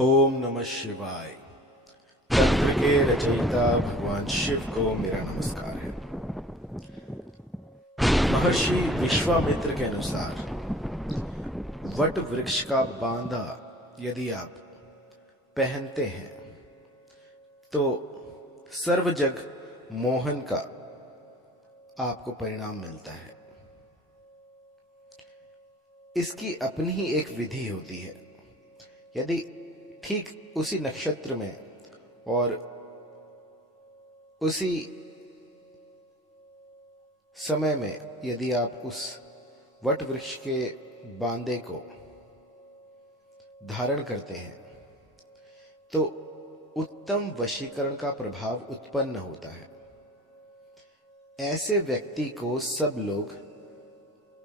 ओम नमः शिवाय। तंत्र के रचयिता भगवान शिव को मेरा नमस्कार है। महर्षि विश्वामित्र के अनुसार वट वृक्ष का बांधा यदि आप पहनते हैं तो सर्व जग मोहन का आपको परिणाम मिलता है। इसकी अपनी ही एक विधि होती है। यदि ठीक उसी नक्षत्र में और उसी समय में यदि आप उस वट वृक्ष के बांदे को धारण करते हैं तो उत्तम वशीकरण का प्रभाव उत्पन्न होता है। ऐसे व्यक्ति को सब लोग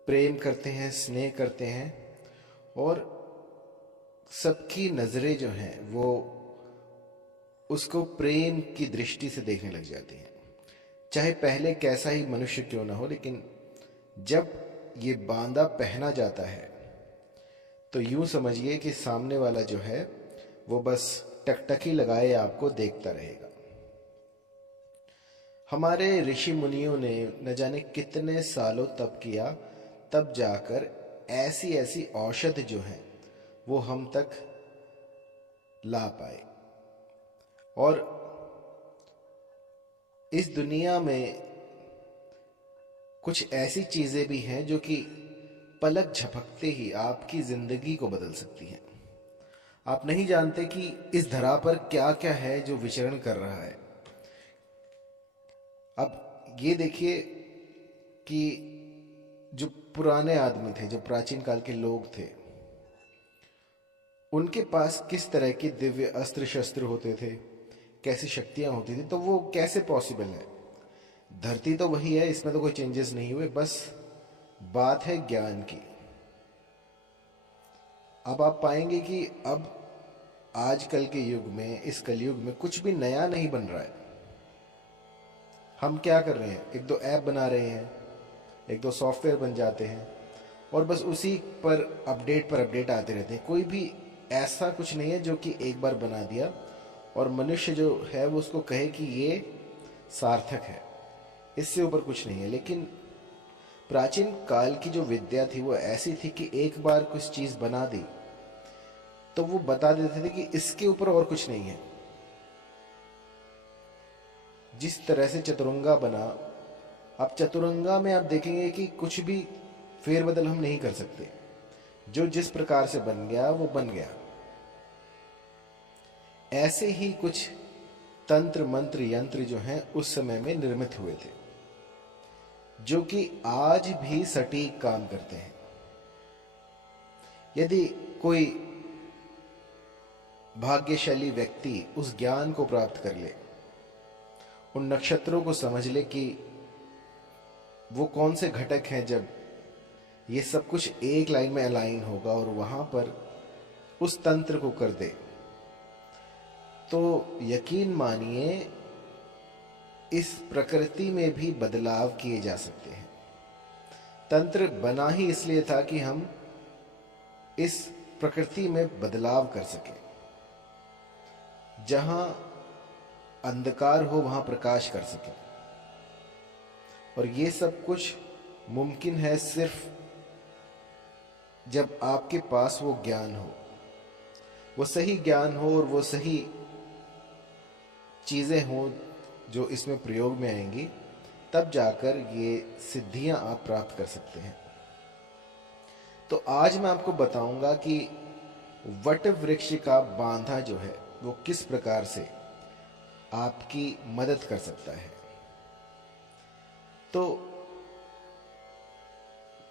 प्रेम करते हैं, स्नेह करते हैं और सबकी नजरें जो हैं वो उसको प्रेम की दृष्टि से देखने लग जाती हैं। चाहे पहले कैसा ही मनुष्य क्यों ना हो, लेकिन जब ये बांदा पहना जाता है तो यूं समझिए कि सामने वाला जो है वो बस टकटकी लगाए आपको देखता रहेगा। हमारे ऋषि मुनियों ने न जाने कितने सालों तप किया, तब जाकर ऐसी ऐसी औषध जो है वो हम तक ला पाए। और इस दुनिया में कुछ ऐसी चीजें भी हैं जो कि पलक झपकते ही आपकी जिंदगी को बदल सकती हैं। आप नहीं जानते कि इस धरा पर क्या क्या है जो विचरण कर रहा है। अब ये देखिए कि जो पुराने आदमी थे, जो प्राचीन काल के लोग थे, उनके पास किस तरह के दिव्य अस्त्र शस्त्र होते थे, कैसी शक्तियां होती थी, तो वो कैसे पॉसिबल है। धरती तो वही है, इसमें तो कोई चेंजेस नहीं हुए, बस बात है ज्ञान की। अब आप पाएंगे कि अब आजकल के युग में, इस कलयुग में कुछ भी नया नहीं बन रहा है। हम क्या कर रहे हैं, एक दो ऐप बना रहे हैं, एक दो सॉफ्टवेयर बन जाते हैं और बस उसी पर अपडेट आते रहते हैं। कोई भी ऐसा कुछ नहीं है जो कि एक बार बना दिया और मनुष्य जो है वो उसको कहे कि ये सार्थक है। इससे ऊपर कुछ नहीं है। लेकिन प्राचीन काल की जो विद्या थी वो ऐसी थी कि एक बार कुछ चीज बना दी तो वो बता देते थे कि इसके ऊपर और कुछ नहीं है। जिस तरह से चतुरंगा बना, अब चतुरंगा में आप देखेंगे कि कुछ भी फेरबदल हम नहीं कर सकते। जो जिस प्रकार से बन गया वो बन गया। ऐसे ही कुछ तंत्र मंत्र यंत्र जो हैं उस समय में निर्मित हुए थे, जो कि आज भी सटीक काम करते हैं। यदि कोई भाग्यशाली व्यक्ति उस ज्ञान को प्राप्त कर ले, उन नक्षत्रों को समझ ले कि वो कौन से घटक हैं, जब ये सब कुछ एक लाइन में अलाइन होगा और वहां पर उस तंत्र को कर दे, तो यकीन मानिए इस प्रकृति में भी बदलाव किए जा सकते हैं। तंत्र बना ही इसलिए था कि हम इस प्रकृति में बदलाव कर सकें। जहां अंधकार हो वहां प्रकाश कर सकें। और ये सब कुछ मुमकिन है सिर्फ जब आपके पास वो ज्ञान हो, वो सही ज्ञान हो और वो सही चीजें हों जो इसमें प्रयोग में आएंगी, तब जाकर ये सिद्धियां आप प्राप्त कर सकते हैं। तो आज मैं आपको बताऊंगा कि वट वृक्ष का बांधा जो है वो किस प्रकार से आपकी मदद कर सकता है। तो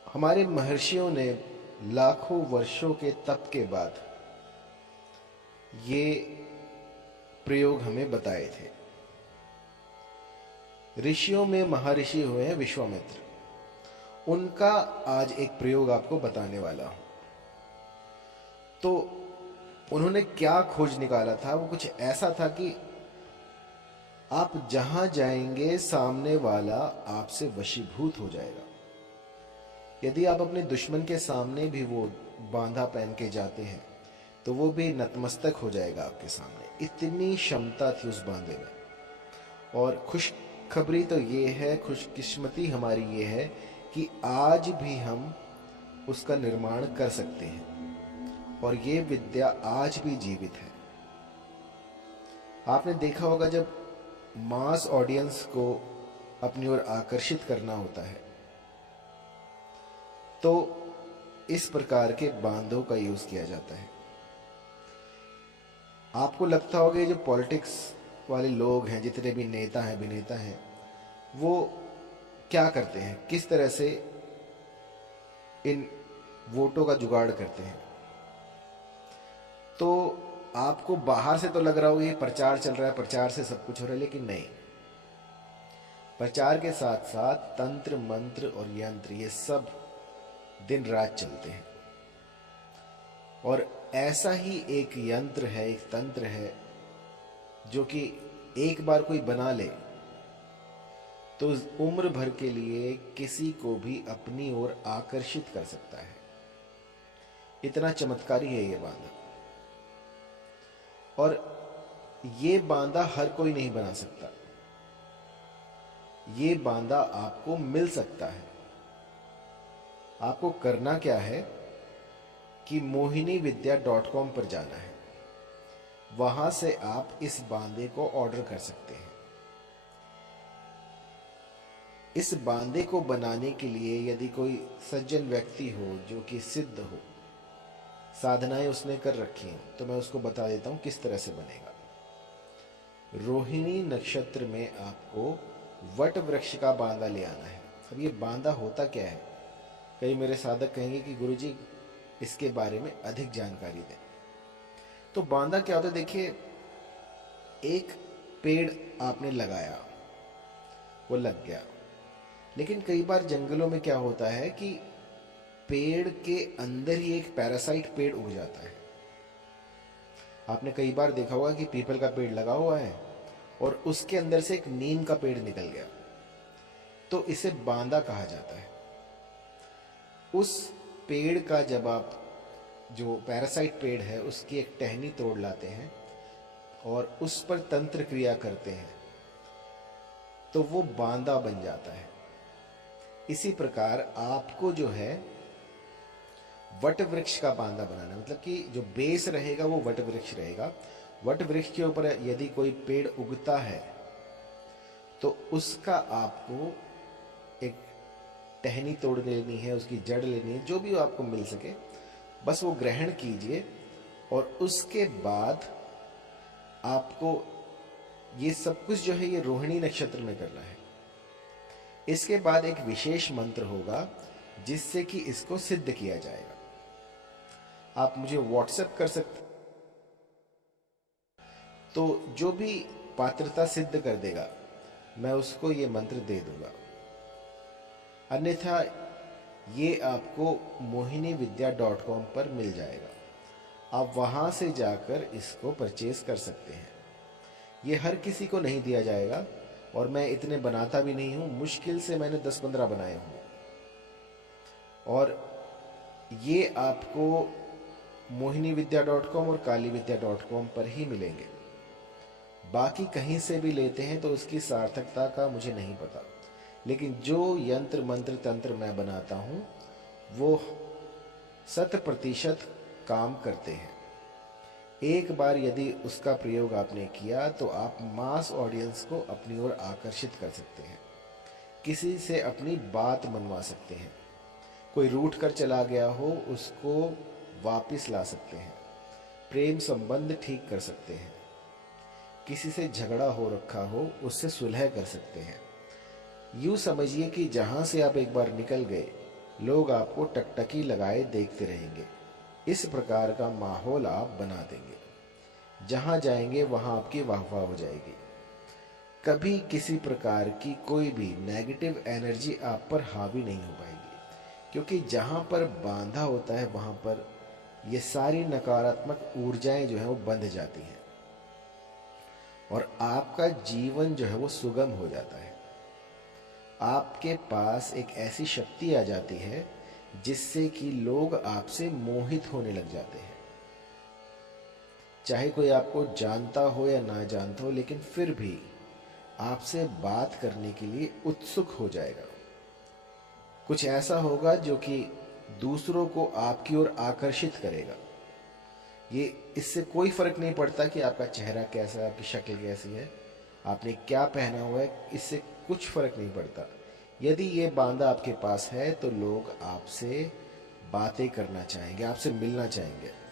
हमारे महर्षियों ने लाखों वर्षों के तप के बाद ये प्रयोग हमें बताए थे। ऋषियों में महर्षि हुए हैं विश्वामित्र, उनका आज एक प्रयोग आपको बताने वाला हूं। तो उन्होंने क्या खोज निकाला था, वो कुछ ऐसा था कि आप जहां जाएंगे सामने वाला आपसे वशीभूत हो जाएगा। यदि आप अपने दुश्मन के सामने भी वो बांधा पहन के जाते हैं तो वो भी नतमस्तक हो जाएगा आपके सामने। इतनी क्षमता थी उस बांधे में। और खुशखबरी तो ये है, खुशकिस्मती हमारी ये है कि आज भी हम उसका निर्माण कर सकते हैं और ये विद्या आज भी जीवित है। आपने देखा होगा जब मास ऑडियंस को अपनी ओर आकर्षित करना होता है तो इस प्रकार के बांधों का यूज किया जाता है। आपको लगता होगा ये जो पॉलिटिक्स वाले लोग हैं, जितने भी नेता हैं, अभिनेता हैं, वो क्या करते हैं, किस तरह से इन वोटों का जुगाड़ करते हैं। तो आपको बाहर से तो लग रहा होगा ये प्रचार चल रहा है, प्रचार से सब कुछ हो रहा है, लेकिन नहीं। प्रचार के साथ साथ तंत्र मंत्र और यंत्र ये सब दिन रात चलते हैं। और ऐसा ही एक यंत्र है, एक तंत्र है जो कि एक बार कोई बना ले तो उम्र भर के लिए किसी को भी अपनी ओर आकर्षित कर सकता है। इतना चमत्कारी है ये बांधा। और ये बांधा हर कोई नहीं बना सकता, ये बांधा आपको मिल सकता है। आपको करना क्या है कि mohinividya.com पर जाना है, वहां से आप इस बांधे को ऑर्डर कर सकते हैं। इस बांधे को बनाने के लिए यदि कोई सज्जन व्यक्ति हो जो कि सिद्ध हो, साधनाएं उसने कर रखी हैं, तो मैं उसको बता देता हूं किस तरह से बनेगा। रोहिणी नक्षत्र में आपको वट वृक्ष का बांधा ले आना है। अब ये बांधा होता क्या है? कई मेरे साधक कहेंगे कि गुरुजी इसके बारे में अधिक जानकारी दें। तो बांधा क्या होता है? देखिए, एक पेड़ आपने लगाया, वो लग गया, लेकिन कई बार जंगलों में क्या होता है कि पेड़ के अंदर ही एक पैरासाइट पेड़ उग जाता है। आपने कई बार देखा होगा कि पीपल का पेड़ लगा हुआ है और उसके अंदर से एक नीम का पेड़ निकल गया, तो इसे बांधा कहा जाता है। उस पेड़ का जब आप, जो पैरासाइट पेड़ है, उसकी एक टहनी तोड़ लाते हैं और उस पर तंत्र क्रिया करते हैं, तो वो बांधा बन जाता है। इसी प्रकार आपको जो है वट वृक्ष का बांधा बनाना, मतलब कि जो बेस रहेगा वो वट वृक्ष रहेगा। वट वृक्ष के ऊपर यदि कोई पेड़ उगता है तो उसका आपको एक टहनी तोड़ लेनी है, उसकी जड़ लेनी है, जो भी आपको मिल सके, बस वो ग्रहण कीजिए। और उसके बाद आपको ये सब कुछ जो है ये रोहिणी नक्षत्र में करना है। इसके बाद एक विशेष मंत्र होगा जिससे कि इसको सिद्ध किया जाएगा। आप मुझे व्हाट्सएप कर सकते, तो जो भी पात्रता सिद्ध कर देगा मैं उसको ये मंत्र दे दूंगा। अन्यथा ये आपको mohinividya.com पर मिल जाएगा। आप वहां से जाकर इसको परचेज कर सकते हैं। ये हर किसी को नहीं दिया जाएगा और मैं इतने बनाता भी नहीं हूं, मुश्किल से मैंने 10-15 बनाए होंगे। और ये आपको mohinividya.com और kalividya.com पर ही मिलेंगे। बाकी कहीं से भी लेते हैं तो उसकी सार्थकता का मुझे नहीं पता, लेकिन जो यंत्र मंत्र तंत्र मैं बनाता हूं वो 100% काम करते हैं। एक बार यदि उसका प्रयोग आपने किया तो आप मास ऑडियंस को अपनी ओर आकर्षित कर सकते हैं, किसी से अपनी बात मनवा सकते हैं। कोई रूठ कर चला गया हो उसको वापिस ला सकते हैं, प्रेम संबंध ठीक कर सकते हैं, किसी से झगड़ा हो रखा हो उससे सुलह कर सकते हैं। यूं समझिए कि जहां से आप एक बार निकल गए, लोग आपको टकटकी लगाए देखते रहेंगे। इस प्रकार का माहौल आप बना देंगे, जहां जाएंगे वहां आपकी वाहवाह हो जाएगी। कभी किसी प्रकार की कोई भी नेगेटिव एनर्जी आप पर हावी नहीं हो पाएगी, क्योंकि जहां पर बांधा होता है वहां पर ये सारी नकारात्मक ऊर्जाएं जो है वो बंध जाती हैं और आपका जीवन जो है वो सुगम हो जाता है। आपके पास एक ऐसी शक्ति आ जाती है जिससे कि लोग आपसे मोहित होने लग जाते हैं। चाहे कोई आपको जानता हो या ना जानता हो, लेकिन फिर भी आपसे बात करने के लिए उत्सुक हो जाएगा। कुछ ऐसा होगा जो कि दूसरों को आपकी ओर आकर्षित करेगा। ये इससे कोई फर्क नहीं पड़ता कि आपका चेहरा कैसा है, आपकी शक्ल कैसी है, आपने क्या पहना हुआ है, इससे कुछ फर्क नहीं पड़ता। यदि ये बांधा आपके पास है तो लोग आपसे बातें करना चाहेंगे, आपसे मिलना चाहेंगे।